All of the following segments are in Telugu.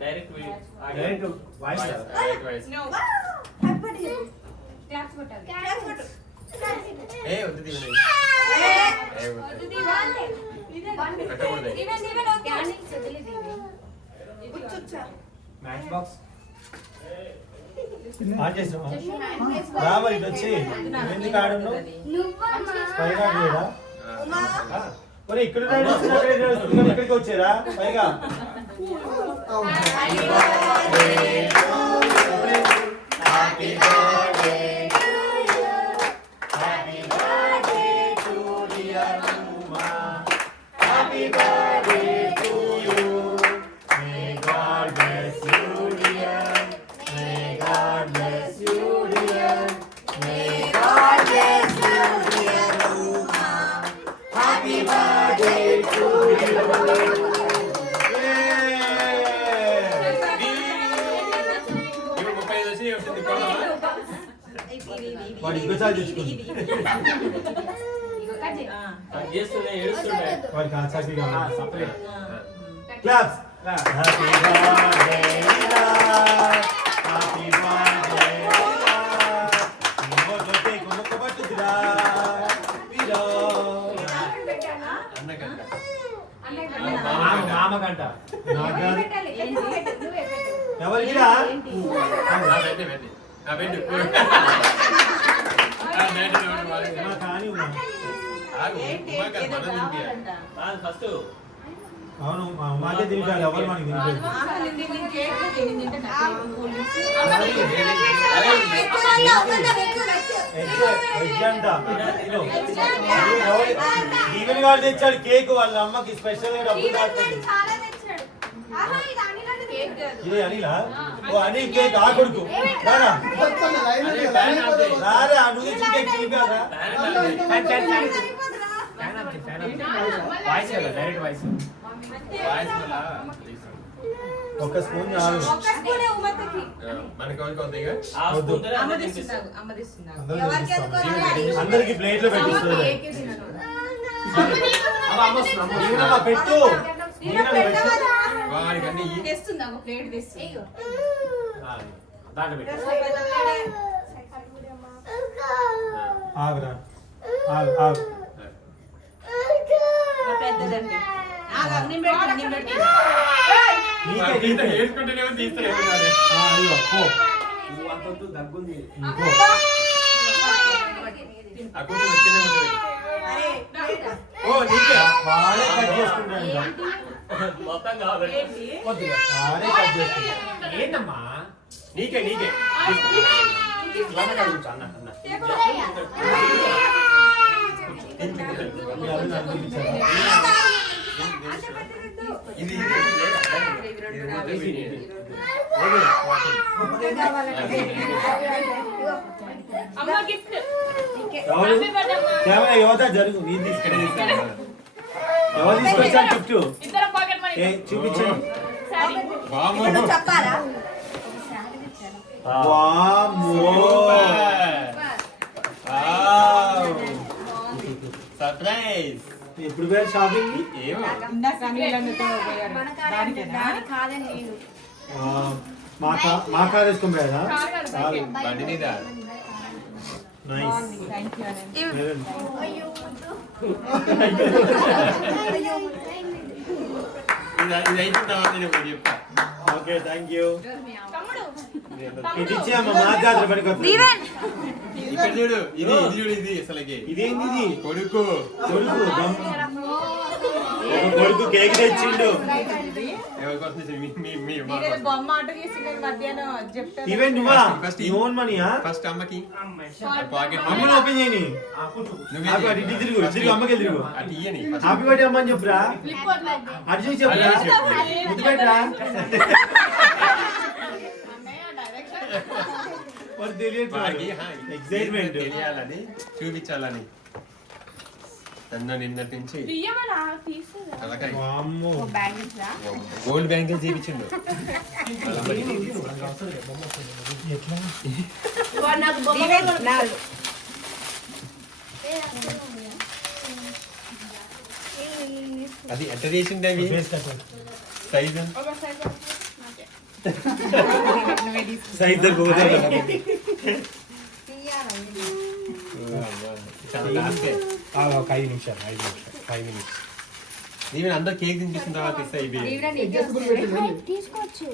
Direct voice No. క్లాస్ కొట్టాలి. క్లాస్ కొట్టు. ఏ వద్దు దీవెన ఏ వద్దు పెట్టకూడదు కూర్చోచ్చా. మ్యాచ్ బాక్స్ ఆన్ చేసావా రా మరి ఇటు వచ్చి ఎందుకు ఆడున్నావు పైగా ఆడలేదా ఉమా మరి ఇక్కడ నడుస్తున్నా అక్కడే నడుస్తున్నా ఇక్కడికి వచ్చారా పైగా happy birthday happy birthday to dear Uma happy birthday to you may God bless you dear may God bless you dear may God bless you dear Uma happy birthday to you వాడు ఇంకోసారి తెచ్చుకుంది చేస్తుండే ఏడుస్తుండే వాడికి ఆచార్యగా separate claps happy birthday happy birthday ఇంకో తోటే కొనుక్కో పట్టుదిరా వీరో అన్నకంట మామకంట నాగా ఎవరికిరా కానీ ఉన్నా ఫస్ట్ అవును మాకే తినిపించాలి ఎవరు మనకి తినిపించాలి ఈవెన్ గారు తెచ్చాడు కేక్ వాళ్ళ అమ్మకి స్పెషల్ గా డబ్బులు కాస్తుంది ఇది అనిలా ఓ అనిల్ కేక్ ఆ కొడుకు రారా రారా నువ్వు తెచ్చిన కేక్ తినిపించారా వాయిస్ కదా డైరెక్ట్ వాయిస్ వాయిస్ వల్ల ఒక స్పూన్ చాలు మనకి కొద్దిగా వద్దు. ఎవరికి ఎందుకు అందరికి ప్లేట్ లో పెట్టిస్తుంది ఈవెనమ్మా పెట్టు ఈవెనమ్మా పెట్టు వాడికి అన్ని తెస్తుందా ఒక ప్లేట్ తెస్తుంది. దాంట్లో పెట్టు ఆగురా ఆగు ఆగు పెద్దదండి నేను పెడతాను నేను పెడతాను నీకే నీకే ఏడుకుంటేనేమో తీస్తలేదు ఇదిగో పో అంత దగ్గుంది పో ఆ కూర్చొని వచ్చిందే అరే ఓ నీకే వాడే కట్ చేసుకుంటాడు ఇంకా. మొత్తం కావాలి కొద్దిగా వాడే కట్ చేసుకుంటాడు ఏంటమ్మా నీకే నీకే అన్న అన్న మీ అవి నాకు తినిపించారా? ఇది అమ్మ గిఫ్ట్ ఎవరు కెమెరా యువత జరుగు నీ తీసుకెళ్ళి ఎవరు తీసుకొచ్చారు గిఫ్ట్ ఇద్దరం పాకెట్ మనీ చూపించండి సారీ ఇప్పుడు నువ్వు చెప్పాలా వామ్మో సర్ప్రైజ్ ఎప్పుడు పోయారు షాపింగ్ ఏమో ఇందాక నీళ్ళతో పోయారు దానికేనా కాదని నేను మా కార్ వేసుకొని పోయారా చాలు బండి మీద నైస్ థ్యాంక్ యూ అనండి అయ్యో ఇది అయిపోయిన తర్వాత నేను ఒకటి చెప్తా ఓకే థ్యాంక్ యూ తమ్ముడు ఇది ఇచ్చేయమ్మా మా జాతర పడిపోతుంది ఇక్కడ చూడు ఇది చూడు ఇది అసలుకి ఇదేంది ఇది కొడుకు కొడుకు కొడుకు కేక్ తెచ్చిండు ఎవరికోసం మీ మీరేదో బొమ్మ ఆర్డర్ చేసిండ్రు మధ్యాహ్నం చెప్తాను ఈవెన్ నువ్వా First నీ ఓన్ మనీయా ఫస్ట్ అమ్మకి పాకెట్ అమ్మని ఓపెన్ చేయని హ్యాపీ బర్త్డే ఇటు తిరుగు తిరుగు అమ్మకి తిరుగు అటు ఇయ్యని హ్యాపీ బర్త్డే అమ్మ అని చెప్పురా ఫ్లిప్ వద్దండి అటు చూసి చెప్పురా ముద్దు పెట్టరా మరి తెలియదు వాడికి ఎక్సైట్మెంట్ తెలియాలని చూపించాలని నన్ను నిన్నటి నుంచి తీయమనా తీస్తుందా తలకాయ వామ్మో బ్యాంగిల్స్ రా గోల్డ్ బ్యాంక్ చూపించిండు నాకు బొమ్మ కొనుక్కోవాలి. అది ఎంత చేసింది అవి ఫేస్ కట్ సైజు ఒక సైడ్ ఓకే సైద్దరు పోతారు తీయాలి. చాలా టాస్కే. ఒక 5 నిమిషాలు 5 నిమిషాలు నీవే అందరు కేక్ తినిపిస్తున్న తర్వాత ఇస్తా ఇవి తీసుకోవచ్చు.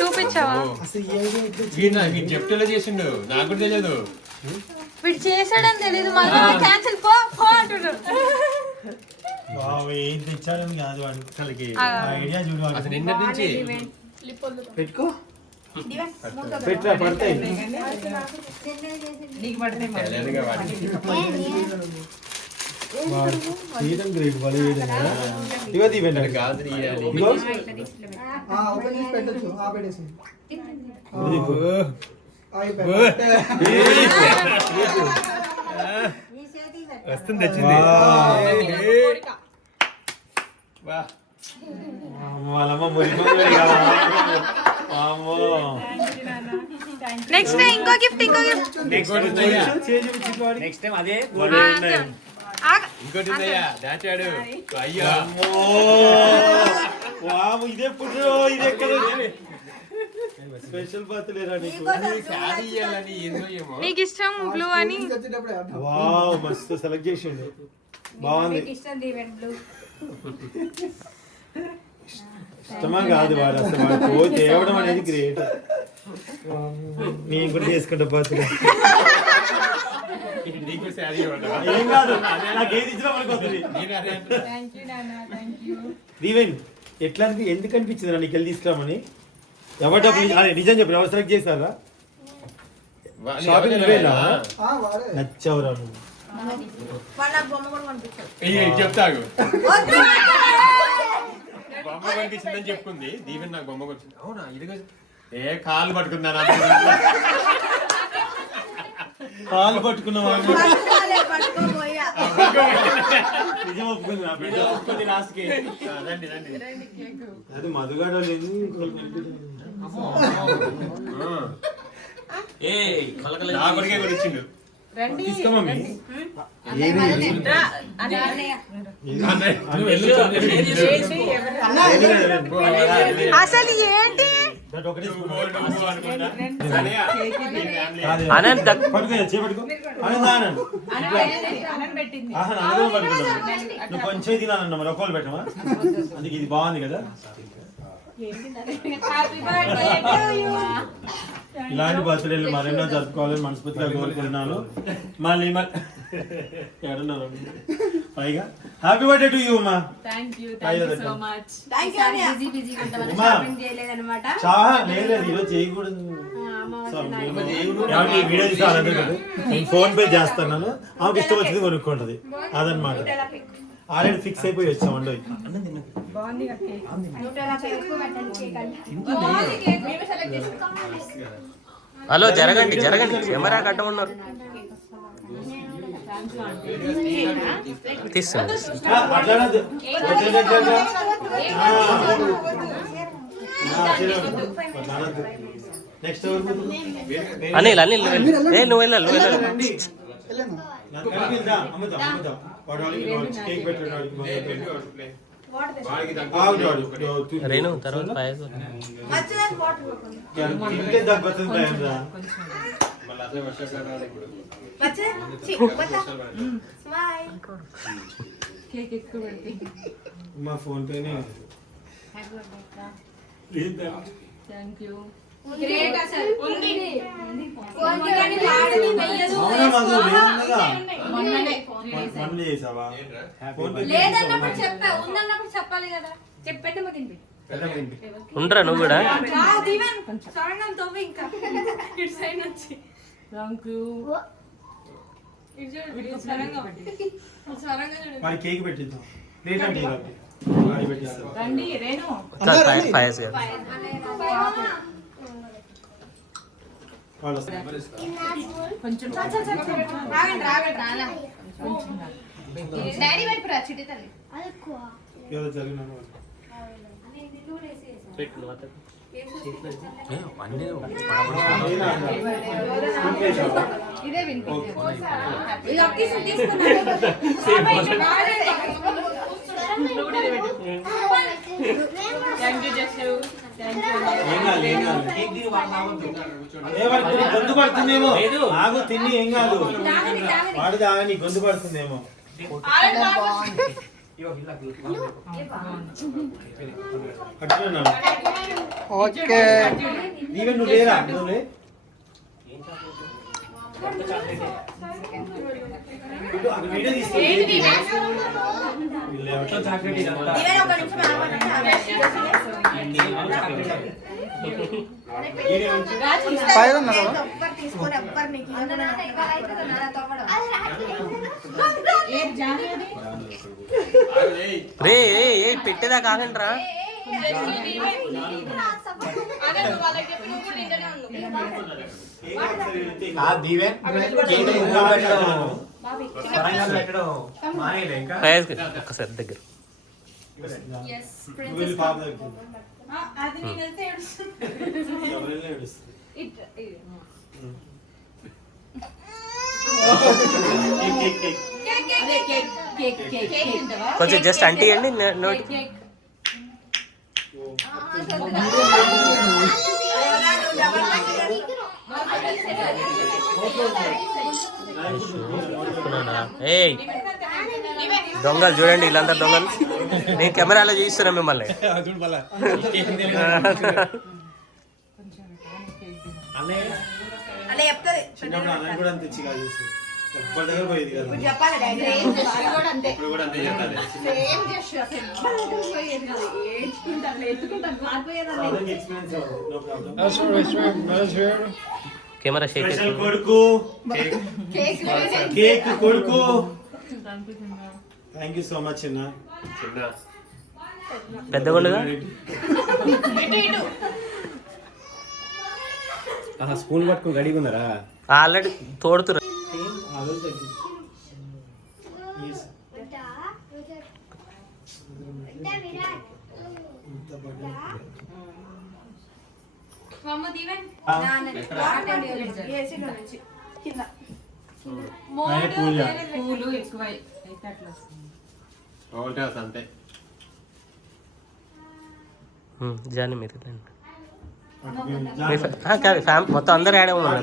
చూపించావా? వీడు చెప్తేలా చేసిండు, నాకు కూడా తెలియదు. వీడు చేసాడని తెలీదు, మళ్ళీ క్యాన్సిల్ పో పో అంటున్నాడు. ఏం తెచ్చాడని కాదు వాడు అసలుకి ఐడియా చూడు వాడు. అసలు నిన్నటి నుంచి పెట్టుకో దివెన్, మూత పెట్టురా పడతాయి తెలియదుగా వాడికి. వాడు చేయడం గ్రేట్ వాళ్ళు చేయడం కదా ఇగో దీవెండి వాడికి గాజులు ఇయ్యాలి. ఇగో నీ చేతికి పెట్టు. వస్తుంది వచ్చింది. వా. వాళ్ళమ్మ మురిపోయి కదా అమ్మో నెక్స్ట్ ఇంకో గిఫ్ట్ ఇంకోటి ఉందయ్యా. నెక్స్ట్ టైం అదే ఇంకోటి ఉందయ్యా, దాచాడు. అయ్యా వాము ఇదే పుట్టు ఇది ఎక్కడ స్పెషల్ బర్త్డేరా నీకు నీకోసం శారీ ఇయ్యాలని ఏందో ఏమో. నీకు ఇష్టం బ్లూ అని. వావ్ మస్తు సెలెక్ట్ చేసిండు బాగుంది ఇష్టమా కాదు వాడు అసలు వాడు పోయి తేవడం అనేది గ్రేట్ నేను కూడా చేసుకుంటా బర్త్డే నీకు శారీ ఇవ్వడా? ఏం కాదు నాకు ఏది ఇచ్చినా మనకు వస్తుంది నేను అదే అంటున్నా. దీవెన్ ఎట్లా ఎందుకు అనిపించింది నీకు వెళ్ళి తీసుకురామని ఎవరు డబ్బులు అదే నిజం చెప్పి ఎవరు సెలెక్ట్ చేశారా షాపింగ్ నువ్వేనా నచ్చావురా నువ్వు వాడు నాకు బొమ్మ కూడా పంపించాడు. చెప్తాగు. వద్దు. బొమ్మ కనిపించిందని చెప్పుకుంది. దీవెన్ నాకు బొమ్మ వచ్చింది. అవునా ఇదిగో ఏ కాలు పట్టుకుందా కాలు పట్టుకున్నావా పట్టుకోలే, పట్టుకోబోయా. నిజం ఒప్పుకుంది నా బిడ్డ ఒప్పుకుంది లాస్ట్కి రండి రండి. అది మధుగాడ లేదు నా కొడుకే కూడా ఇచ్చిండు. తీసుకోమమ్మీ అసలు ఏంటి నువ్వు కొంచెం తినాలన్న మరి ఒక్కలు పెట్టమా అందుకే ఇది బాగుంది కదా ఇలాంటి బర్త్డేలు మరెన్నో జరుపుకోవాలని మనస్ఫూర్తిగా కోరుకుంటున్నాను మళ్ళీ ఎక్కడున్నారు పైగా హ్యాపీ బర్త్డే టు యూ అమ్మా Thank you so much. చాలా లేదు ఈరోజు చేయకూడదు వీడియో తీసుకోవాలి నేను ఫోన్ పే చేస్తున్నాను ఆమెకి ఇష్టం వచ్చింది కొనుక్కుంటది అదనమాట ఆల్రెడీ ఫిక్స్ అయిపోయి వచ్చామండి హలో జరగండి జరగండి కెమెరా కట్టమన్నారు తీస్తుంది నెక్స్ట్ అనిల్ అనిల్ నువ్వు వెళ్ళాలి నువ్వు వెళ్ళాలి రేణు తర్వాత పాయసం తింటే తగ్గుతుంది భయం రా మా ఫోన్ పేనే మొన్న చేసావా లేదన్నప్పుడు చెప్పా, ఉందన్నప్పుడు చెప్పాలి కదా. చెప్పండి మా తిండి. ఉండరా నువ్వు కూడా సొరంగం తవ్వి ఇంకా ఇటు సైడ్ నుంచి. సొరంగం వాడి కేక్ పెట్టిద్దాం ప్లేట్ అంటే వాడి పెట్టిస్తాం పాయస్ కదా వాళ్ళు వస్తారు. డాడీ వైపు రా చిటి తల్లి. ఏదో జరిగిన ఇదే వినిపించు. ఇది అక్కి తీసుకున్నా. ఏం కాదు, ఏం కాదు. ఏ వాడికి గొంతు పడుతుందేమో. ఆగు తిని ఏం కాదు. వాడు తాగని గొంతు పడుతుందేమో. పట్టుకున్నా. ఓకే దీవెన్ నువ్వు లేరా? నువ్వు లే. ఇటు అక్కడ వీడియో తీసుకో. పైన ఉన్నారా? రే పెట్టేదా కాగండ్రా. ఒక్కసారి దగ్గర కొంచెం జస్ట్ అంటియండి నోటి. ఏయ్ దొంగలు చూడండి, వీళ్ళంతా దొంగలు. నేను కెమెరాలో చూపిస్తున్నా మిమ్మల్ని. చిన్నప్పుడు అన్నయ్య కూడా అంత ఇచ్చి కాదు ఎప్పటి దగ్గర పోయేది కదా. ఇప్పుడు కూడా అంతే చెప్పాలి. Experience no problem. Camera shake special కొడుకు కేక్ కొడుకు. థ్యాంక్ యూ సో మచ్ అన్న. చిన్న పెద్దగుండగా స్పూన్ పట్టుకుని గడిగా ఉన్నారా? ఆల్రెడీ తోడుతురు. పూలు ఎక్కువ ఒకటే వస్తా అంతే. జాని మీరు కాదు ఫ్యామిలీ మొత్తం అందరు యాడ్ అవ్వమన్నారు.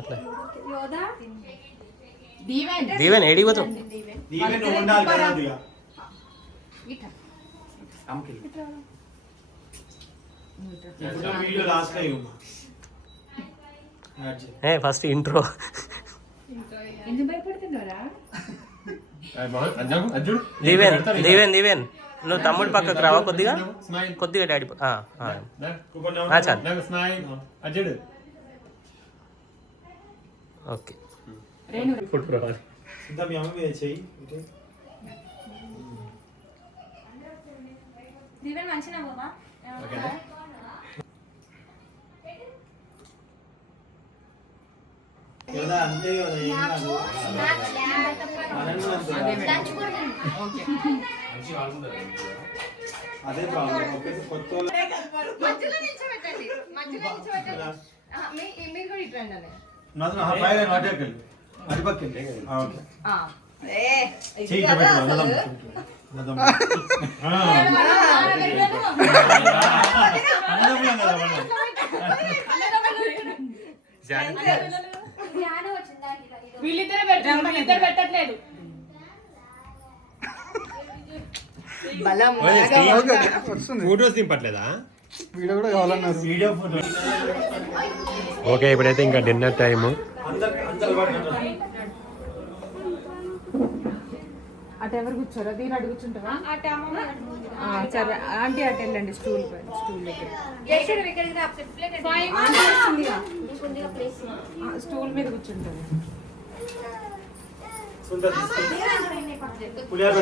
అట్లా దీవెన్ ఏడిపోతాం. First intro. దీవెన్ దీవెన్ దీవెన్ నువ్వు తమ్ముడు పక్కకు రావా కొద్దిగా కొద్దిగా డాడీ. చాలు ఓకే. అంతే కదా ఏం కాదు. అదే ప్రాబ్లం. కొత్త వీళ్ళిద్దరు పెట్టట్లేదు. ఫోటోస్ దింపట్లేదా? వీడియో కూడా కావాలన్నారు. Video photo. ఓకే ఇప్పుడైతే ఇంకా డిన్నర్ టైము. అటు ఎవరు కూర్చోరా? దీని అటు కూర్చుంటావా? సరే ఆంటీ అటు వెళ్ళండి. స్టూల్ దగ్గర స్టూల్ మీద కూర్చుంటుంది. పులిహోర